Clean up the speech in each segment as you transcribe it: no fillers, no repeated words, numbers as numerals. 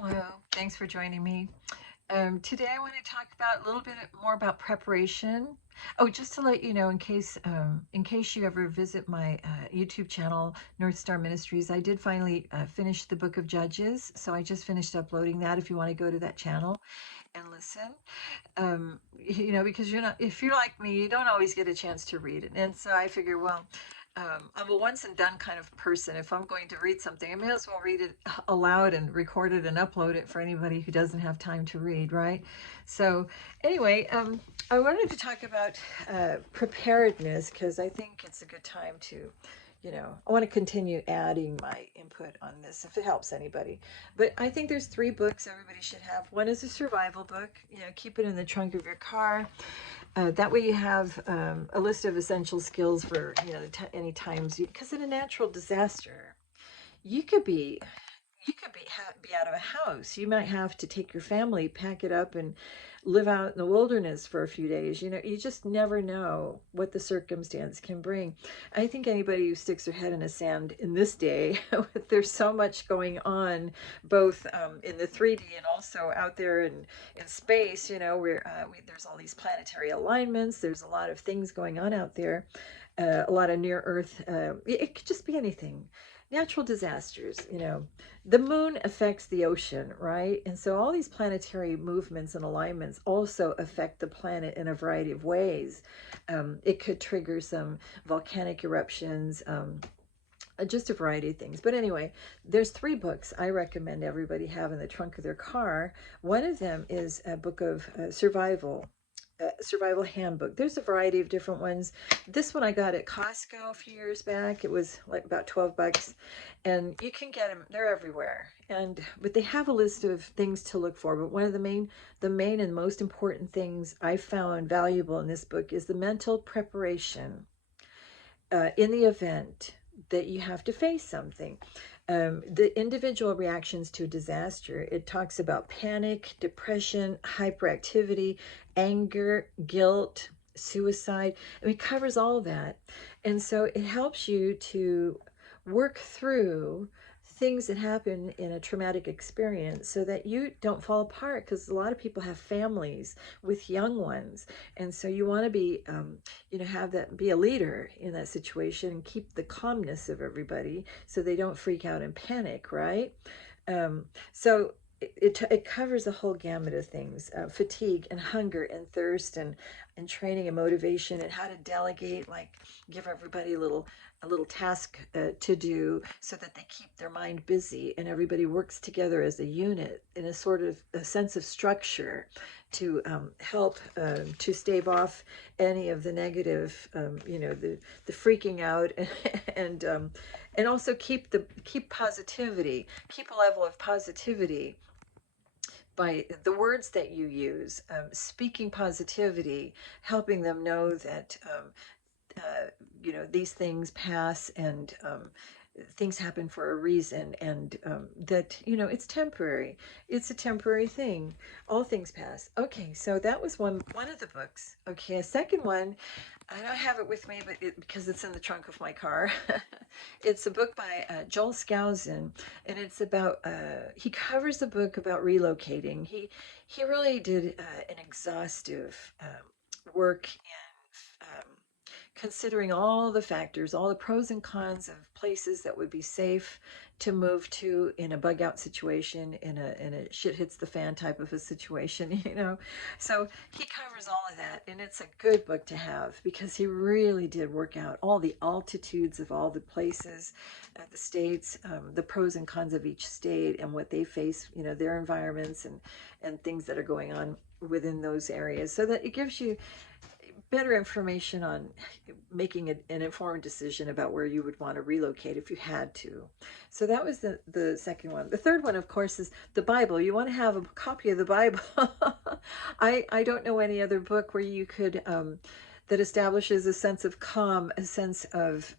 Hello, thanks for joining me. Today I want to talk about a little bit more about preparation. Oh, just to let you know, in case you ever visit my YouTube channel, North Star Ministries, I did finally finish the Book of Judges. So I just finished uploading that. If you want to go to that channel and listen, because you're not, if you're like me, you don't always get a chance to read it. And so I figure, well, I'm a once and done kind of person. If I'm going to read something, I may as well read it aloud and record it and upload it for anybody who doesn't have time to read, right? So, anyway, I wanted to talk about preparedness because I think it's a good time to, I want to continue adding my input on this if it helps anybody. But I think there's three books everybody should have. One is a survival book, keep it in the trunk of your car. That way you have a list of essential skills for, any times, because in a natural disaster, you could be be out of a house. You might have to take your family, pack it up, and live out in the wilderness for a few days. You just never know what the circumstance can bring. I think anybody who sticks their head in the sand in this day, there's so much going on, both in the 3D and also out there in space. Where there's all these planetary alignments. There's a lot of things going on out there. A lot of near Earth. It could just be anything. Natural disasters, the moon affects the ocean, right? And so all these planetary movements and alignments also affect the planet in a variety of ways. It could trigger some volcanic eruptions, just a variety of things. But anyway, there's three books I recommend everybody have in the trunk of their car. One of them is a book of survival handbook. There's a variety of different ones. This one I got at Costco a few years back. It was like about 12 bucks, and you can get them. They're everywhere. But they have a list of things to look for. But one of the main and most important things I found valuable in this book is the mental preparation in the event that you have to face something. The individual reactions to a disaster, it talks about panic, depression, hyperactivity, anger, guilt, suicide. It covers all that. And so it helps you to work through things that happen in a traumatic experience so that you don't fall apart, because a lot of people have families with young ones, and so you want to be have that, be a leader in that situation and keep the calmness of everybody so they don't freak out and panic, right? So it covers a whole gamut of things: fatigue and hunger and thirst and training and motivation, and how to delegate, like give everybody a little task to do so that they keep their mind busy and everybody works together as a unit in a sort of a sense of structure to help to stave off any of the negative, the freaking out and also keep positivity, keep a level of positivity by the words that you use, speaking positivity, helping them know that these things pass, and things happen for a reason, and that it's temporary. It's a temporary thing. All things pass. Okay, so that was one of the books. Okay, a second one, I don't have it with me, but because it's in the trunk of my car. It's a book by Joel Skousen, and it's about he covers the book about relocating. He really did an exhaustive work in considering all the factors, all the pros and cons of places that would be safe to move to in a bug out situation, in a shit hits the fan type of a situation, So he covers all of that, and it's a good book to have because he really did work out all the altitudes of all the places, the states, the pros and cons of each state and what they face, their environments and things that are going on within those areas, so that it gives you better information on making an informed decision about where you would want to relocate if you had to. So that was the second one. The third one, of course, is the Bible. You want to have a copy of the Bible. I don't know any other book where you could that establishes a sense of calm, a sense of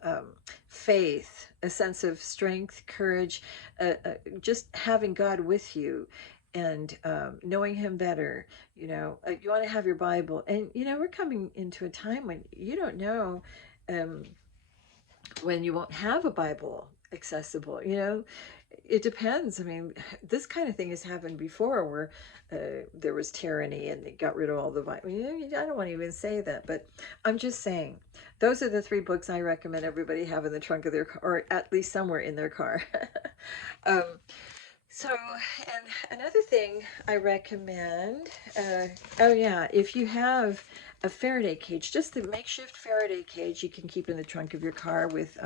faith, a sense of strength, courage, just having God with you and knowing him better. You want to have your Bible. And we're coming into a time when you don't know um, when you won't have a Bible accessible. It depends. I mean, this kind of thing has happened before where there was tyranny and they got rid of all the violence. I don't want to even say that, but I'm just saying those are the three books I recommend everybody have in the trunk of their car, or at least somewhere in their car. um, so, and another thing I recommend, oh yeah, if you have a Faraday cage, just the makeshift Faraday cage you can keep in the trunk of your car with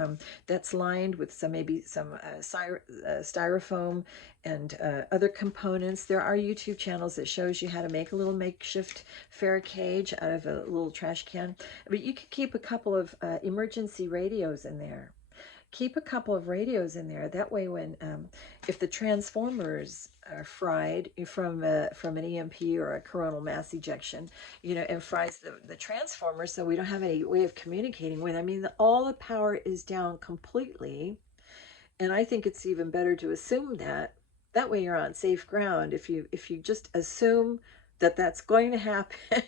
that's lined with some maybe some styrofoam and other components. There are YouTube channels that shows you how to make a little makeshift Faraday cage out of a little trash can. But you could keep a couple of emergency radios in there. Keep a couple of radios in there. That way, when if the transformers are fried from an EMP or a coronal mass ejection, and fries the transformer, so we don't have any way of communicating with. I mean, all the power is down completely, and I think it's even better to assume that. That way, you're on safe ground. If you just assume that that's going to happen,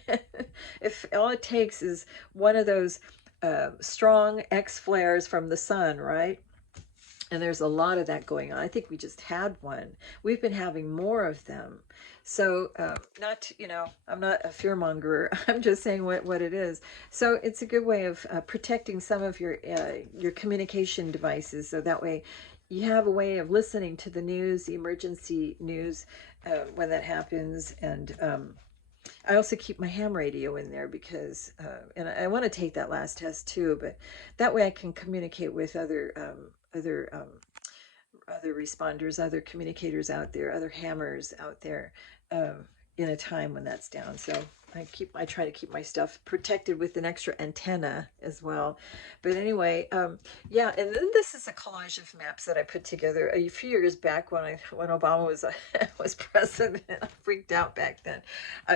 if all it takes is one of those strong X flares from the sun, right? And there's a lot of that going on. I think we just had one. We've been having more of them. So, not, I'm not a fearmonger. I'm just saying what it is. So it's a good way of protecting some of your communication devices. So that way you have a way of listening to the news, the emergency news, when that happens. And I also keep my ham radio in there because, and I want to take that last test too, but that way I can communicate with other other responders, other communicators out there, other hammers out there, um, in a time when that's down. So I try to keep my stuff protected with an extra antenna as well. But anyway, yeah. And then this is a collage of maps that I put together a few years back when Obama was was president. I freaked out back then.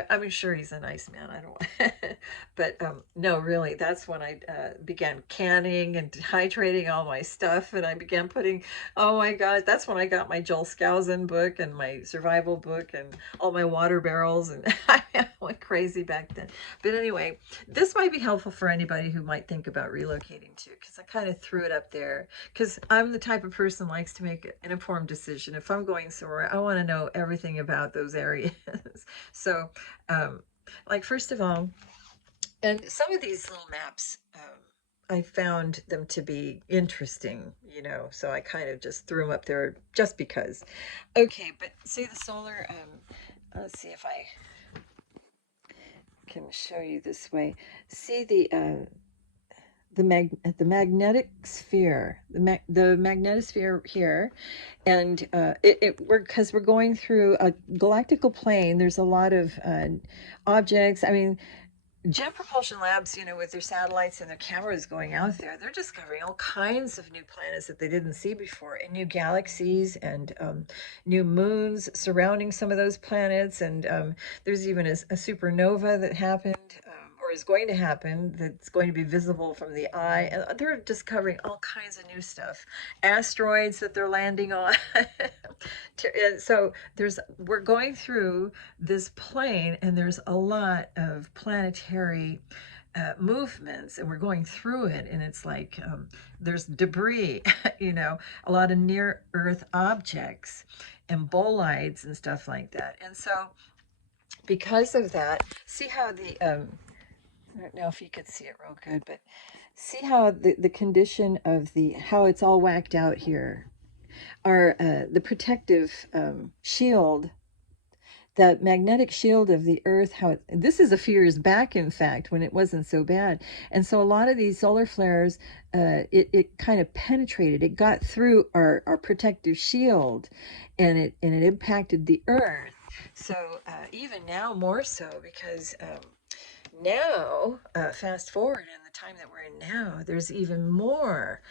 I'm sure he's a nice man. I don't, but no, really, that's when I began canning and dehydrating all my stuff, and I began putting. Oh my God, that's when I got my Joel Skousen book and my survival book and all my water barrels, and I went crazy back then. But anyway, this might be helpful for anybody who might think about relocating too, because I kind of threw it up there because I'm the type of person who likes to make an informed decision. If I'm going somewhere, I want to know everything about those areas. So, like first of all, and some of these little maps, I found them to be interesting, so I kind of just threw them up there just because. Okay, but see the solar, let's see if I can show you this way. See the magnetic sphere, the magnetosphere here, and because we're going through a galactical plane. There's a lot of objects. I mean, Jet Propulsion Labs, with their satellites and their cameras going out there, they're discovering all kinds of new planets that they didn't see before, and new galaxies and new moons surrounding some of those planets. And there's even a supernova that happened, or is going to happen, that's going to be visible from the eye. And they're discovering all kinds of new stuff, asteroids that they're landing on. And so we're going through this plane, and there's a lot of planetary movements, and we're going through it, and it's like there's debris, a lot of near Earth objects and bolides and stuff like that. And so because of that, see how I don't know if you could see it real good, but see how the condition of how it's all whacked out here. The protective shield, that magnetic shield of the Earth, this is a few years back, in fact, when it wasn't so bad. And so a lot of these solar flares, it kind of penetrated, it got through our protective shield, and it impacted the Earth. So even now more so, because now, fast forward in the time that we're in now, there's even more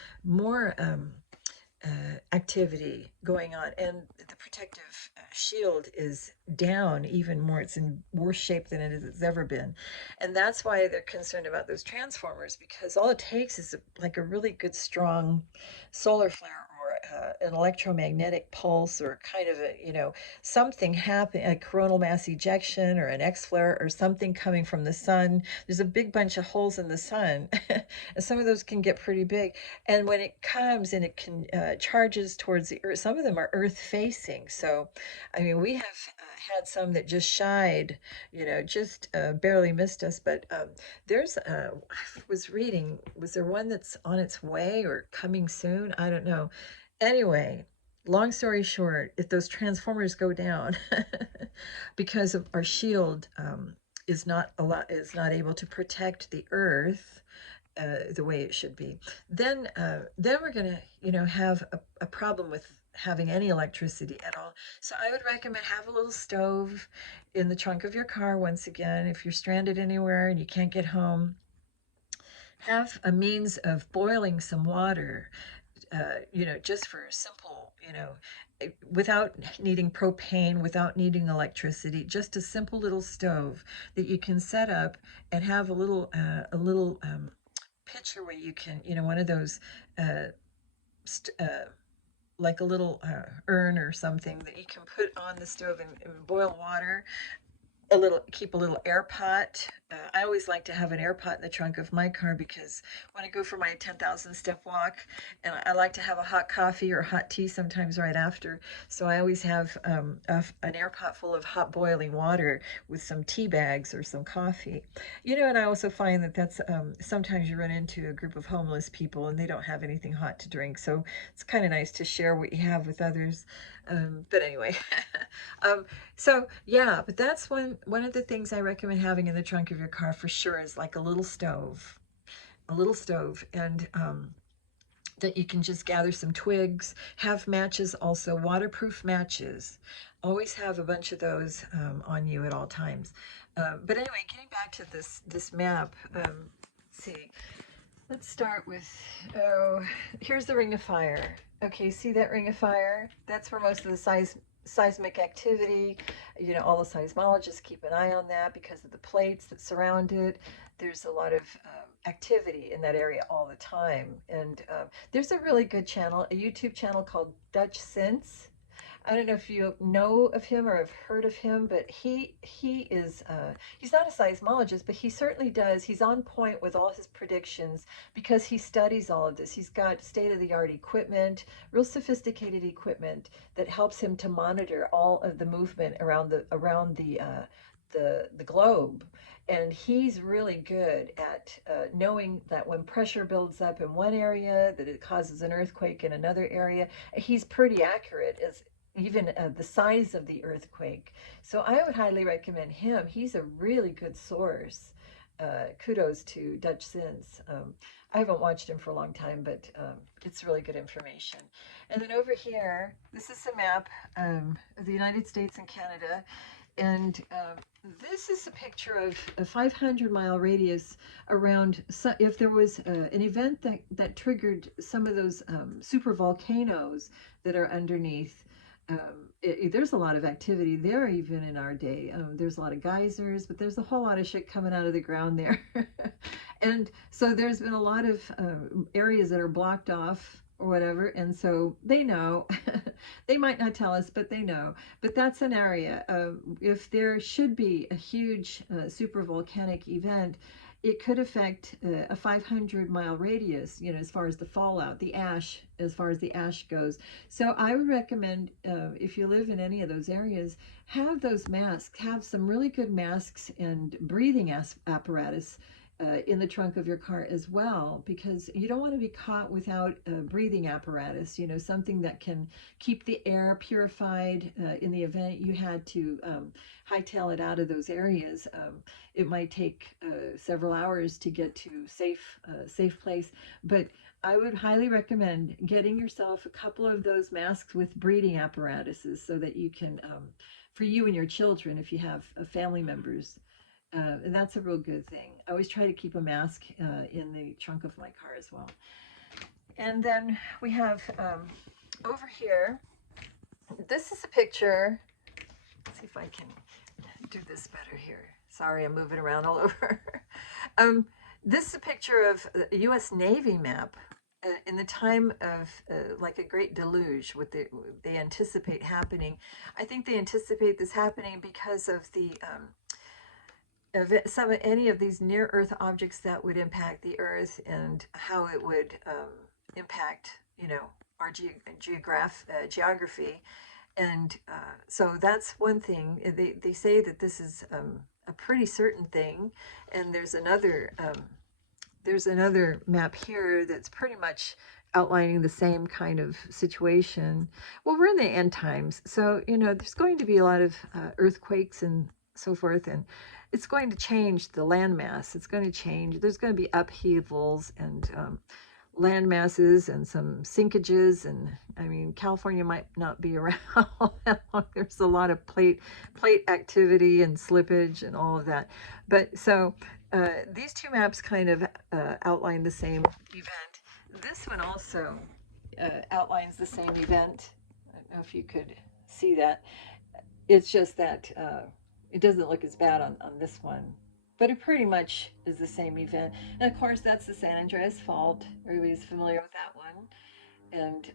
activity going on, and the protective shield is down even more. It's in worse shape than it's ever been, and that's why they're concerned about those transformers, because all it takes is like a really good strong solar flare or an electromagnetic pulse or kind of a, something happen, a coronal mass ejection or an X flare or something coming from the sun. There's a big bunch of holes in the sun, and some of those can get pretty big. And when it comes and it can charges towards the earth, some of them are earth facing. So, I mean, we have had some that just shied, just barely missed us. But I was reading, was there one that's on its way or coming soon? I don't know. Anyway, long story short, if those transformers go down because of our shield is not able to protect the earth the way it should be, then we're gonna have a problem with having any electricity at all. So I would recommend have a little stove in the trunk of your car. Once again, if you're stranded anywhere and you can't get home, have a means of boiling some water, just for simple, without needing propane, without needing electricity, just a simple little stove that you can set up and have a little pitcher where you can, one of those, uh, like a little urn or something that you can put on the stove and boil water. Keep a little air pot. I always like to have an air pot in the trunk of my car because when I go for my 10,000 step walk, and I like to have a hot coffee or hot tea sometimes right after. So I always have an air pot full of hot boiling water with some tea bags or some coffee. And I also find that that's sometimes you run into a group of homeless people and they don't have anything hot to drink. So it's kind of nice to share what you have with others. But anyway, um, so yeah, but that's one of the things I recommend having in the trunk of your car for sure is like a little stove, and that you can just gather some twigs, have matches also, waterproof matches. Always have a bunch of those on you at all times. But anyway, getting back to this map, let's see. Let's start with, oh, here's the Ring of Fire. Okay, see that Ring of Fire? That's where most of the seismic activity, all the seismologists keep an eye on that because of the plates that surround it. There's a lot of activity in that area all the time. And there's a really good channel, a YouTube channel called Dutch Sense. I don't know if you know of him or have heard of him, but he is he's not a seismologist, but he certainly does. He's on point with all his predictions because he studies all of this. He's got state-of-the-art equipment, real sophisticated equipment that helps him to monitor all of the movement around the globe. And he's really good at knowing that when pressure builds up in one area, that it causes an earthquake in another area. He's pretty accurate as even the size of the earthquake. So I would highly recommend him. He's a really good source. Kudos to Dutch Sins. I haven't watched him for a long time, but it's really good information. And then over here, this is a map of the United States and Canada. And this is a picture of a 500-mile radius around, if there was an event that triggered some of those super volcanoes that are underneath. There's a lot of activity there even in our day. There's a lot of geysers, but there's a whole lot of shit coming out of the ground there. And so there's been a lot of areas that are blocked off or whatever, and so they know. They might not tell us, but they know. But that's an area. If there should be a huge super volcanic event, it could affect a 500-mile radius, as far as the fallout, the ash, as far as the ash goes. So I would recommend, if you live in any of those areas, have those masks, have some really good masks and breathing apparatus in the trunk of your car as well, because you don't want to be caught without a breathing apparatus, something that can keep the air purified in the event you had to hightail it out of those areas. It might take several hours to get to safe place, but I would highly recommend getting yourself a couple of those masks with breathing apparatuses so that you can, for you and your children, if you have family members, and that's a real good thing. I always try to keep a mask in the trunk of my car as well. And then we have over here, this is a picture. Let's see if I can do this better here. Sorry, I'm moving around all over. This is a picture of the U.S. Navy map. in the time of like a great deluge, what they anticipate happening. I think they anticipate this happening because of the some any of these near Earth objects that would impact the Earth and how it would impact, our geography. And so that's one thing. They say that this is a pretty certain thing. And there's another map here that's pretty much outlining the same kind of situation. Well, we're in the end times, so there's going to be a lot of earthquakes and so forth, and it's going to change the landmass. It's going to change. There's going to be upheavals and land masses and some sinkages, and I mean California might not be around that long. There's a lot of plate activity and slippage and all of that. But so these two maps kind of outline the same event. This one also outlines the same event. I don't know if you could see that. It's just that it doesn't look as bad on this one, but it pretty much is the same event. And of course, that's the San Andreas Fault. Everybody's familiar with that one. And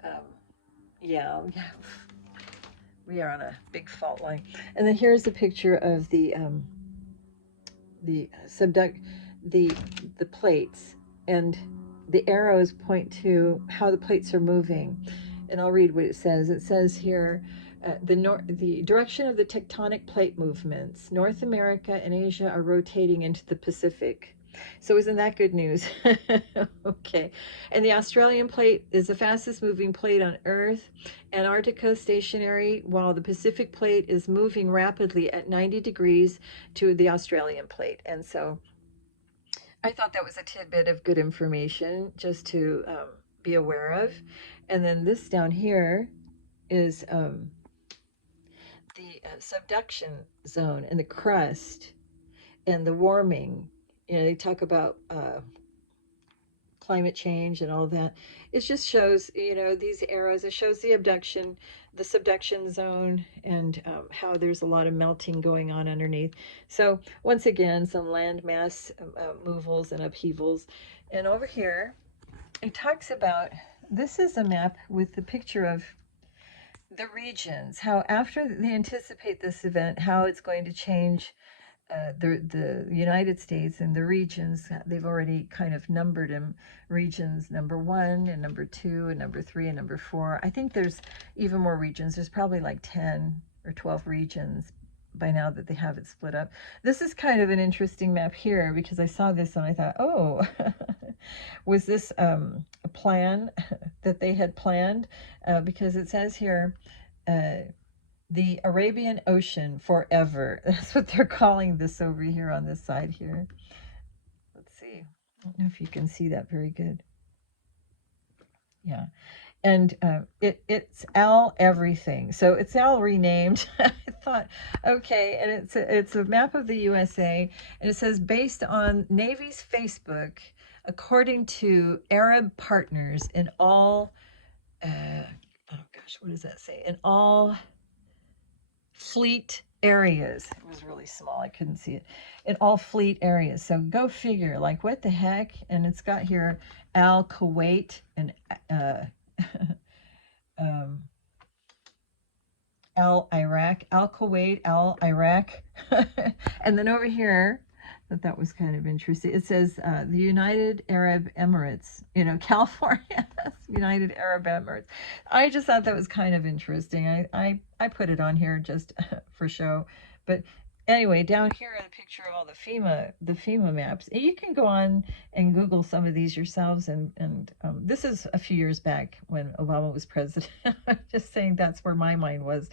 yeah, we are on a big fault line. And then here's a picture of the subduct the plates, and the arrows point to how the plates are moving. And I'll read what it says. It says here, the direction of the tectonic plate movements. North America and Asia are rotating into the Pacific. So isn't that good news? Okay. And the Australian plate is the fastest moving plate on Earth. Antarctica stationary, while the Pacific plate is moving rapidly at 90 degrees to the Australian plate. And so I thought that was a tidbit of good information just to be aware of. And then this down here is the subduction zone and the crust and the warming. They talk about climate change and all that. It just shows, these arrows, it shows the subduction zone, and how there's a lot of melting going on underneath. So once again, some land mass movals and upheavals. And over here, it talks about, this is a map with the picture of the regions, how after they anticipate this event, how it's going to change the United States and the regions. They've already kind of numbered them, regions number 1 and number 2 and number 3 and number 4. I think there's even more regions. There's probably like 10 or 12 regions by now that they have it split up. This is kind of an interesting map here because I saw this and I thought, oh, was this a plan that they had planned? Because it says here, the Arabian Ocean forever. That's what they're calling this over here on this side here. Let's see. I don't know if you can see that very good. Yeah. And it's Al everything. So it's Al renamed. I thought, okay. And it's a map of the USA. And it says, based on Navy's Facebook, according to Arab partners in all, oh gosh, what does that say? In all fleet areas. It was really small. I couldn't see it. In all fleet areas. So go figure. Like, what the heck? And it's got here Al Kuwait and Al Iraq. Al Kuwait, Al Iraq. And then over here, that was kind of interesting. It says the United Arab Emirates, California, United Arab Emirates. I just thought that was kind of interesting. I put it on here just for show. But anyway, down here in a picture of all the FEMA maps. You can go on and Google some of these yourselves. And this is a few years back when Obama was president. I'm just saying that's where my mind was,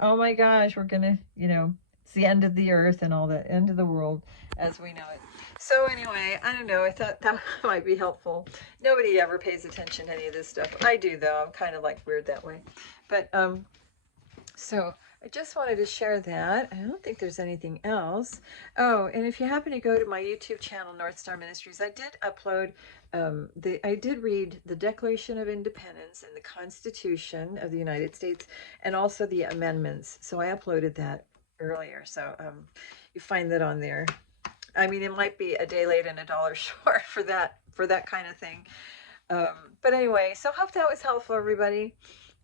oh my gosh, we're going to, it's the end of the earth and all the end of the world as we know it. So anyway, I don't know. I thought that might be helpful. Nobody ever pays attention to any of this stuff. I do, though. I'm kind of like weird that way. But so I just wanted to share that. I don't think there's anything else. Oh, and if you happen to go to my YouTube channel, North Star Ministries, I did upload, I did read the Declaration of Independence and the Constitution of the United States, and also the amendments. So I uploaded that earlier. So you find that on there. I mean, it might be a day late and $1 short for that kind of thing. But anyway, so hope that was helpful, everybody.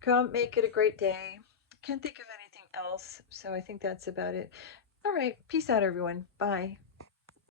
Come make it a great day. Can't think of anything else, so I think that's about it. All right, peace out, everyone. Bye.